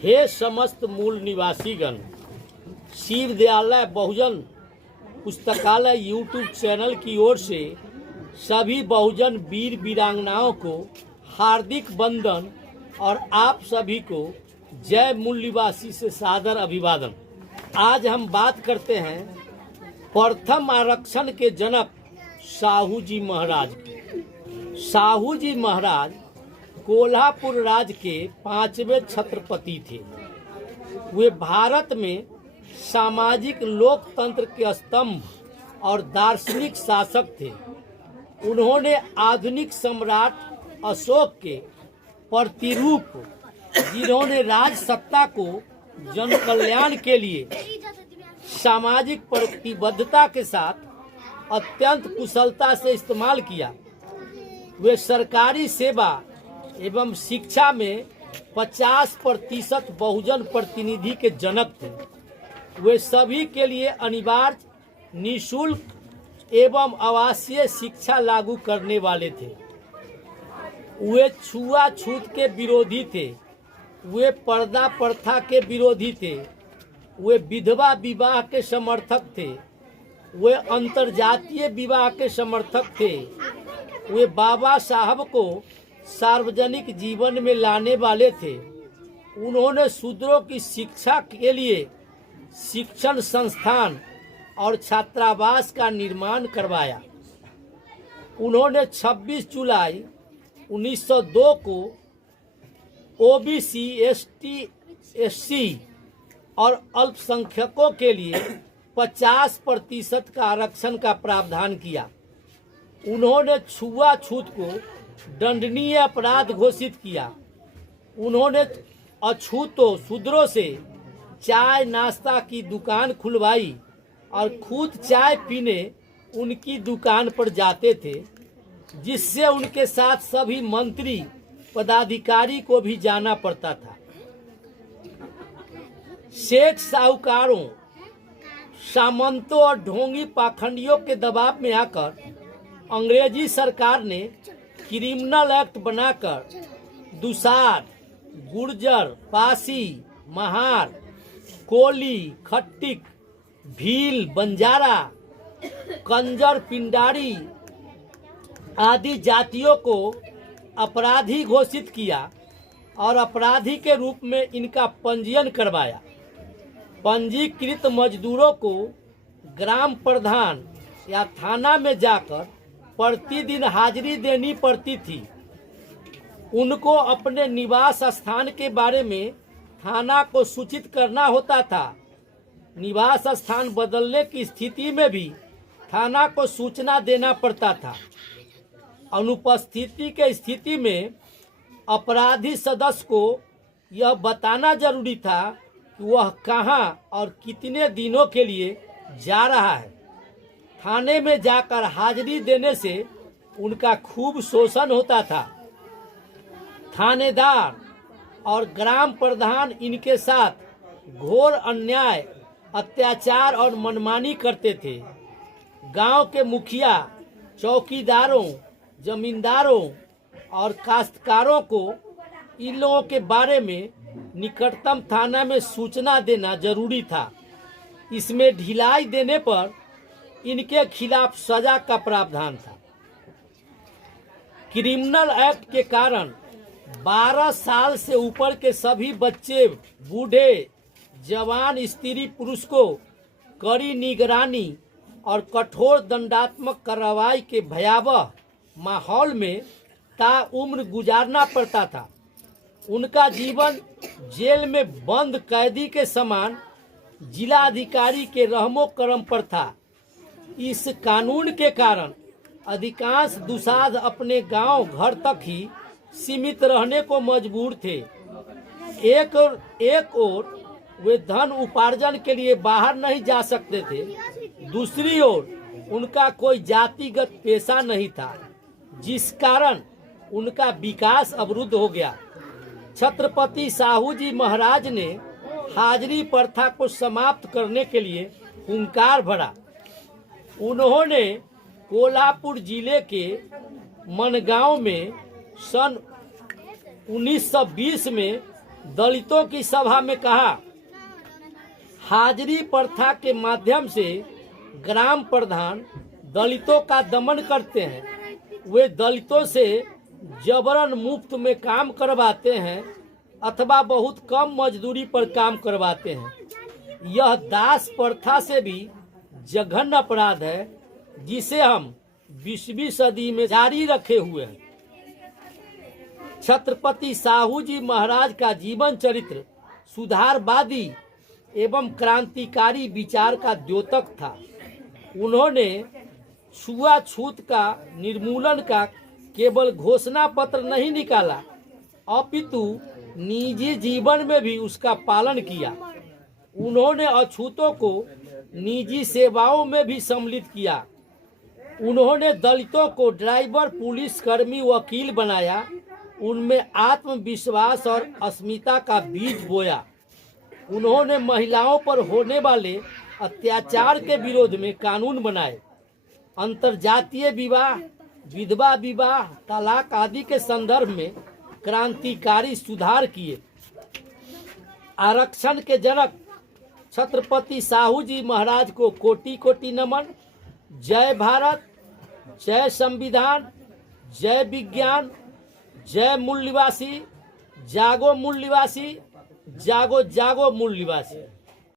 हे समस्त मूल निवासीगण, शिव दयालय बहुजन पुस्तकालय यूट्यूब चैनल की ओर से सभी बहुजन वीर वीरांगनाओं को हार्दिक वंदन और आप सभी को जय मूल निवासी से सादर अभिवादन। आज हम बात करते हैं प्रथम आरक्षण के जनक साहू जी महाराज की। साहू जी महाराज कोल्हापुर राज्य के 5वें छत्रपति थे। वे भारत में सामाजिक लोकतंत्र के स्तंभ और दार्शनिक शासक थे। उन्होंने आधुनिक सम्राट अशोक के प्रतिरूप, जिन्होंने राज सत्ता को जन कल्याण के लिए सामाजिक प्रतिबद्धता के साथ अत्यंत कुशलता से इस्तेमाल किया। वे सरकारी सेवा एवं शिक्षा में 50% बहुजन प्रतिनिधि के जनक थे। वे सभी के लिए अनिवार्य, निःशुल्क एवं आवासीय शिक्षा लागू करने वाले थे। वे छुआछूत के विरोधी थे। वे पर्दा प्रथा के विरोधी थे। वे विधवा विवाह के समर्थक थे। वे अंतर्जातीय विवाह के समर्थक थे। वे बाबा साहब को सार्वजनिक जीवन में लाने वाले थे। उन्होंने शूद्रों की शिक्षा के लिए शिक्षण संस्थान और छात्रावास का निर्माण करवाया। उन्होंने 26 जुलाई 1902 को ओबीसी, एसटी, एससी और अल्पसंख्यकों के लिए 50% का आरक्षण का प्रावधान किया। उन्होंने छुआछूत को दंडनीय अपराध घोषित किया। उन्होंने अछूतों शूद्रों से चाय नाश्ता की दुकान खुलवाई और खुद चाय पीने उनकी दुकान पर जाते थे, जिससे उनके साथ सभी मंत्री पदाधिकारी को भी जाना पड़ता था। सेठ साहूकारों, सामंतों और ढोंगी पाखंडियों के दबाव में आकर अंग्रेजी सरकार ने क्रिमिनल एक्ट बनाकर दुसार, गुर्जर, पासी, महार, कोली, खट्टिक, भील, बंजारा, कंजर, पिंडारी आदि जातियों को अपराधी घोषित किया और अपराधी के रूप में इनका पंजीयन करवाया। पंजीकृत मजदूरों को ग्राम प्रधान या थाना में जाकर प्रतिदिन हाजिरी देनी पड़ती थी। उनको अपने निवास स्थान के बारे में थाना को सूचित करना होता था। निवास स्थान बदलने की स्थिति में भी थाना को सूचना देना पड़ता था। अनुपस्थिति के स्थिति में अपराधी सदस्य को यह बताना जरूरी था कि वह कहां और कितने दिनों के लिए जा रहा है। थाने में जाकर हाजिरी देने से उनका खूब शोषण होता था। थानेदार और ग्राम प्रधान इनके साथ घोर अन्याय, अत्याचार और मनमानी करते थे। गांव के मुखिया, चौकीदारों, जमींदारों और काश्तकारों को इन लोगों के बारे में निकटतम थाना में सूचना देना जरूरी था। इसमें ढिलाई देने पर इनके खिलाफ सजा का प्रावधान था। क्रिमिनल एक्ट के कारण 12 साल से ऊपर के सभी बच्चे, बूढ़े, जवान, स्त्री, पुरुष को कड़ी निगरानी और कठोर दंडात्मक कार्रवाई के भयावह माहौल में ताउम्र गुजारना पड़ता था। उनका जीवन जेल में बंद कैदी के समान जिला अधिकारी के रहमो करम पर था। इस कानून के कारण अधिकांश दुसाध अपने गांव घर तक ही सीमित रहने को मजबूर थे। एक ओर वे धन उपार्जन के लिए बाहर नहीं जा सकते थे, दूसरी ओर उनका कोई जातिगत पेशा नहीं था, जिस कारण उनका विकास अवरुद्ध हो गया। छत्रपति साहू जी महाराज ने हाजिरी प्रथा को समाप्त करने के लिए हुंकार भरा। उन्होंने कोल्हापुर जिले के मनगांव में सन 1920 में दलितों की सभा में कहा, हाजिरी प्रथा के माध्यम से ग्राम प्रधान दलितों का दमन करते हैं। वे दलितों से जबरन मुफ्त में काम करवाते हैं अथवा बहुत कम मजदूरी पर काम करवाते हैं। यह दास प्रथा से भी जघन्य अपराध है, जिसे हम 20वीं सदी में जारी रखे हुए हैं। छत्रपति साहू जी महाराज का जीवन चरित्र सुधारवादी एवं क्रांतिकारी विचार का द्योतक था। उन्होंने छुआछूत का निर्मूलन का केवल घोषणा पत्र नहीं निकाला, अपितु निजी जीवन में भी उसका पालन किया। उन्होंने अछूतों को निजी सेवाओं में भी सम्मिलित किया। उन्होंने दलितों को ड्राइवर, पुलिस कर्मी, वकील बनाया। उनमें आत्मविश्वास और अस्मिता का बीज बोया। उन्होंने महिलाओं पर होने वाले अत्याचार के विरोध में कानून बनाए। अंतरजातीय विवाह, विधवा विवाह, तलाक आदि के संदर्भ में क्रांतिकारी सुधार किए। आरक्षण के जनक छत्रपति साहू जी महाराज को कोटि कोटि नमन। जय भारत, जय संविधान, जय विज्ञान, जय मूल निवासी, जागो मूल निवासी, जागो जागो मूल निवासी।